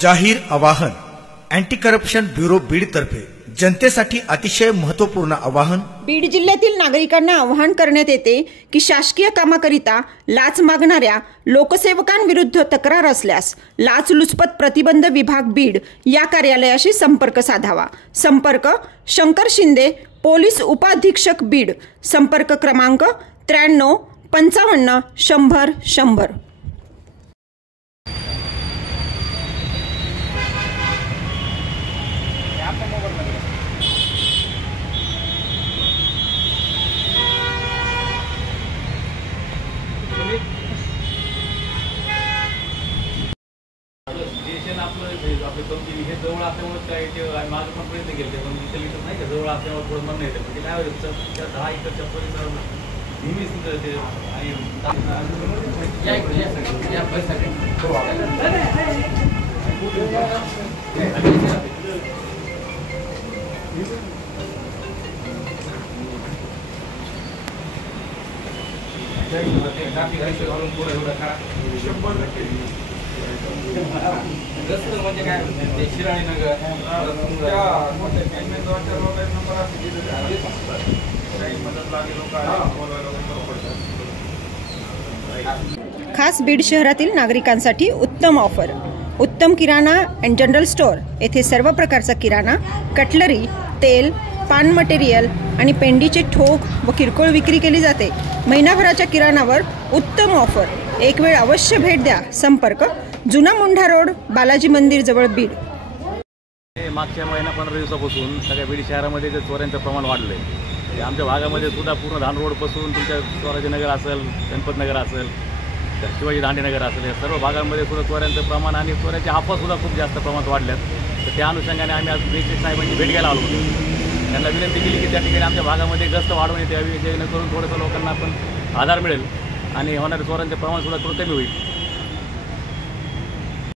जाहीर आवाहन anti corruption bureau Beed तर्फे जनतेसाठी अतिशय महत्त्वपूर्ण आवाहन। बीड जिल्ह्यातील नागरिकांना आवाहन करण्यात येते की शासकीय कामाकरिता लाच मागणाऱ्या लोकसेवकांविरुद्ध तक्रार असल्यास लाचलुचपत प्रतिबंध विभाग बीड या कार्यालयाशी संपर्क साधावा। संपर्क शंकर शिंदे, पोलीस उपाधीक्षक बीड। संपर्क क्रमांक 93 55 100 100। आपले कंपनी हे जवळ असल्यामुळे काय ते माझं पण प्रयत्न केले पण इथे लिटर नाही का जवळ असल्यामुळे थोडं म्हणणं येतं म्हणजे काय होतं त्या 10 एकरच्या परिसरावर नेहमीच ते घालून पुढे एवढं करा 100% म्हणजे काय ते शिराणी नगर खास बीड शहरातील नागरिकांसाठी उत्तम ऑफर। उत्तम किराणा अँड जनरल स्टोअर येथे सर्व प्रकारचा किराणा, कटलरी, तेल, पान मटेरियल आणि पेंडीचे ठोक व किरकोळ विक्री केली जाते। महिनाभराच्या किराणावर उत्तम ऑफर। एक वेळ अवश्य भेट द्या। संपर्क जुना मुंढा रोड, बालाजी मंदिर जवळ बीड। मागच्या महिना 15 दिवसापासून सगळ्या बीड शहरामध्ये जे चोऱ्यांचं प्रमाण वाढलं आहे। आमच्या भागामध्ये सुद्धा पूर्ण धान रोडपासून तुमच्या शिवाजीनगर असेल, गणपतनगर असेल, शिवाजी दांडेनगर असेल, या सर्व भागांमध्ये सुद्धा चोऱ्यांचं प्रमाण आणि चोऱ्याच्या अफवासुद्धा खूप जास्त प्रमाणात वाढल्यात। तर त्या अनुषंगाने आम्ही आज BC साहेबांची भेट घ्यायला आलो होतो। त्यांना विनंती केली की त्या ठिकाणी आमच्या भागामध्ये गस्त वाढवण्यात यावी जेणेकरून थोडंसं लोकांना पण आधार मिळेल आणि होणाऱ्या चोऱ्यांचे प्रमाण सुद्धा थोडं कमी होईल।